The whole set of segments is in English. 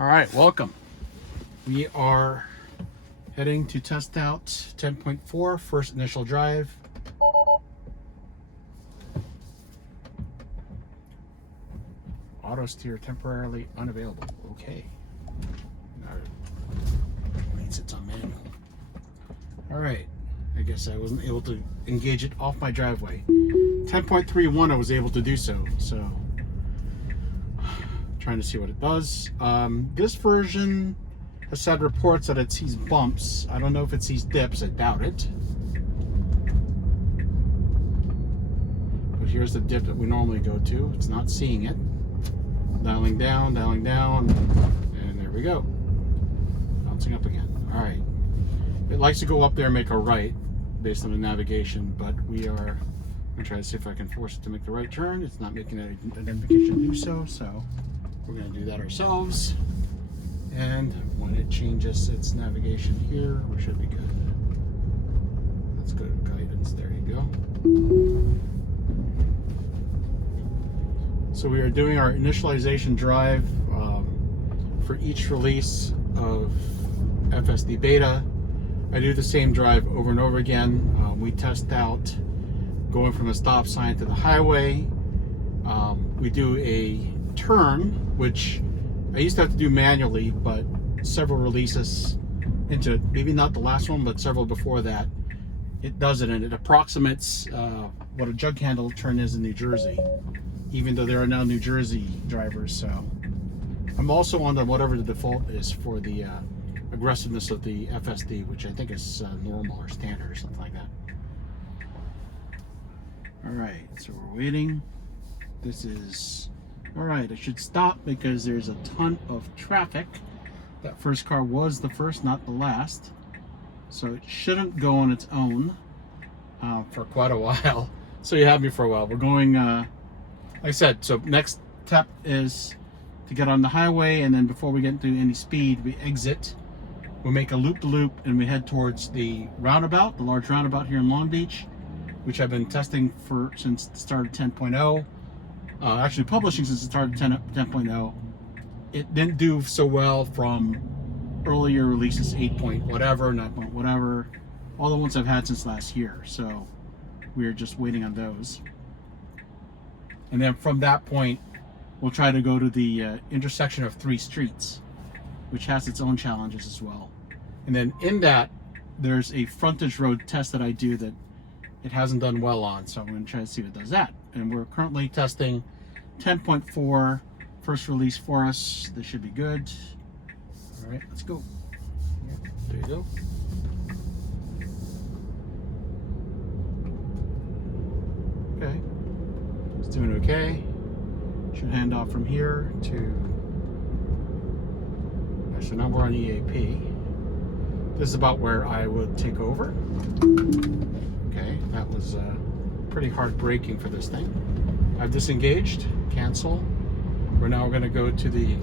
All right, welcome. We are heading to test out 10.4, first initial drive. Auto steer temporarily unavailable. Okay. Means it's on manual. All right. I guess I wasn't able to engage it off my driveway. 10.31 I was able to do so. So trying to see what it does. This version has had reports that it sees bumps. I don't know if it sees dips. I doubt it. But here's the dip that we normally go to. It's not seeing it. Dialing down, and there we go. Bouncing up again. All right. It likes to go up there and make a right based on the navigation, but we are going to try to see if I can force it to make the right turn. It's not making an identification to do so, so we're going to do that ourselves. And when it changes its navigation here, we should be good. Let's go to guidance. There you go. So we are doing our initialization drive for each release of FSD Beta. I do the same drive over and over again. We test out going from a stop sign to the highway. We do a turn, which I used to have to do manually, but several releases into, maybe not the last one, but several before that, it does it, and it approximates what a jug handle turn is in New Jersey, even though there are now New Jersey drivers. So I'm also on the whatever the default is for the aggressiveness of the FSD, which I think is normal or standard or something like that. All right, so we're waiting. This is all right. I should stop because there's a ton of traffic. That first car was the first, not the last, so it shouldn't go on its own for quite a while. So you have me for a while. We're going like I said, so next step is to get on the highway, and then before we get into any speed, we exit. We make a loop-to-loop, and we head towards the roundabout, the large roundabout here in Long Beach, which I've been testing for since the start of 10.0. Actually publishing since the start of 10.0. It didn't do so well from earlier releases, 8 point whatever, 9 point whatever, all the ones I've had since last year. So we're just waiting on those. And then from that point, we'll try to go to the intersection of 3 streets, which has its own challenges as well. And then in that, there's a frontage road test that I do that it hasn't done well on, so I'm going to try to see if it does that. And we're currently testing 10.4, first release for us. This should be good. All right, let's go. There you go. Okay, it's doing okay. Should hand off from here to, so now we're on EAP. This is about where I would take over. Okay, that was pretty hard braking for this thing. I've disengaged, cancel. We're now going to go to the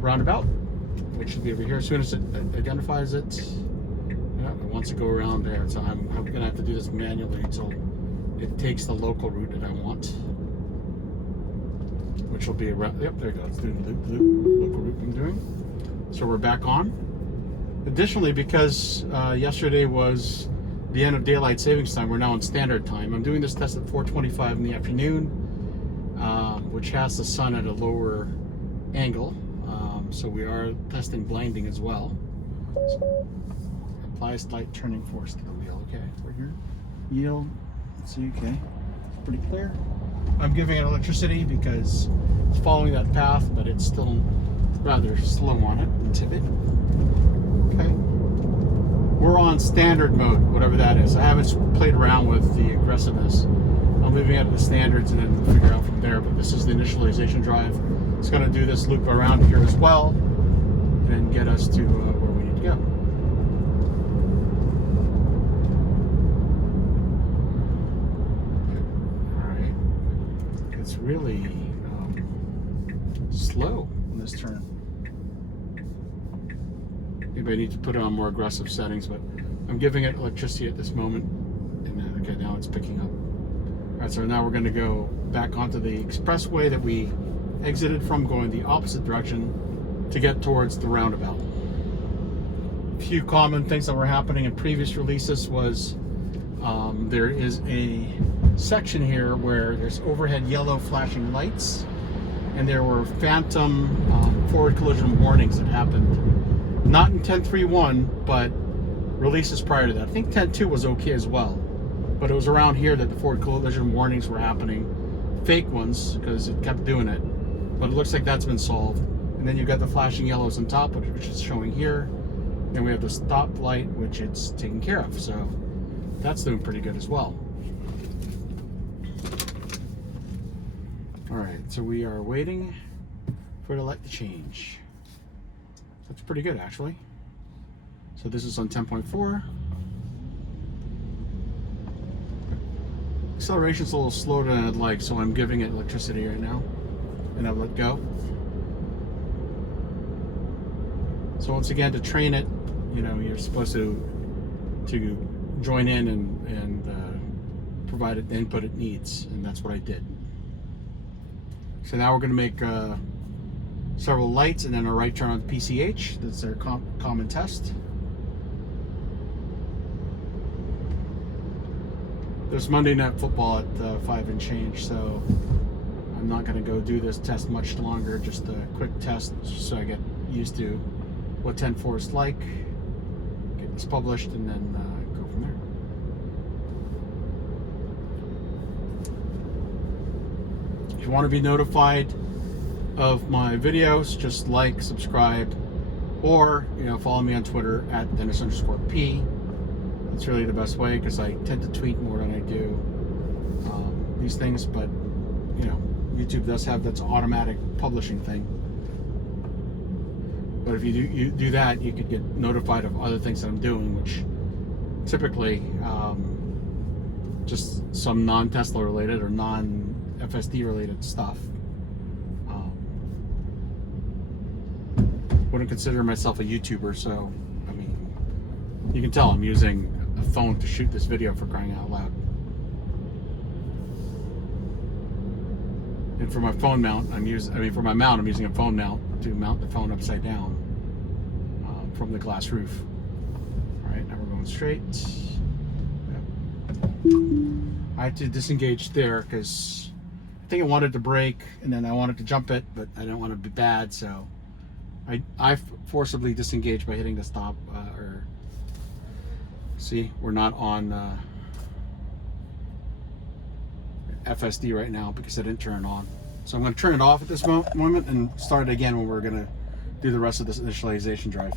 roundabout, which should be over here. As soon as it identifies it, yeah, it wants to go around there. So I'm going to have to do this manually until it takes the local route that I want, which will be around. Yep, there it goes. It's doing the local route I'm doing. So we're back on. Additionally, because yesterday was the end of daylight savings time, we're now on standard time. I'm doing this test at 4:25 in the afternoon, which has the sun at a lower angle. So we are testing blinding as well. So apply slight turning force to the wheel. Okay, we're here. Yield. Let's see. Okay, it's pretty clear. I'm giving it electricity because it's following that path, but it's still rather slow on it and tip it. Okay. We're on standard mode, whatever that is. I haven't played around with the aggressiveness. I'm leaving it at the standards and then we'll figure out from there, but this is the initialization drive. It's going to do this loop around here as well and get us to where we need to go. Alright. It's really slow on this turn. Maybe I need to put it on more aggressive settings, but I'm giving it electricity at this moment. And then, okay, now it's picking up. All right, so now we're going to go back onto the expressway that we exited from, going the opposite direction to get towards the roundabout. A few common things that were happening in previous releases was there is a section here where there's overhead yellow flashing lights, and there were phantom forward collision warnings that happened. Not in 10.3.1, but releases prior to that. I think 10.2 was okay as well, but it was around here that the forward collision warnings were happening. Fake ones, because it kept doing it, but it looks like that's been solved. And then you've got the flashing yellows on top, which is showing here. And we have the stop light, which it's taken care of, so that's doing pretty good as well. All right, so we are waiting for the light to change. That's pretty good, actually. So this is on 10.4. Acceleration's a little slower than I'd like, so I'm giving it electricity right now, and I've let go. So once again, to train it, you know, you're supposed to join in and provide it the input it needs, and that's what I did. So now we're going to make several lights and then a right turn on the PCH. That's their common test. There's Monday Night Football at 5 and change, so I'm not going to go do this test much longer. Just a quick test so I get used to what 10.4 is like, get this published, and then go from there. If you want to be notified of my videos, just like, subscribe, or follow me on Twitter at Dennis_P. It's really the best way, because I tend to tweet more than I do these things, but YouTube does have that automatic publishing thing. But if you do that, you could get notified of other things that I'm doing, which typically just some non-Tesla related or non-FSD related stuff. Wouldn't consider myself a YouTuber, so I mean, you can tell I'm using a phone to shoot this video, for crying out loud. And for my phone mount, for my mount, I'm using a phone mount to mount the phone upside down from the glass roof. All right, now we're going straight. Yep. I had to disengage there because I think I wanted to brake and then I wanted to jump it, but I didn't want to be bad, so I forcibly disengaged by hitting the stop. See, we're not on FSD right now because I didn't turn it on. So I'm going to turn it off at this moment and start it again when we're going to do the rest of this initialization drive.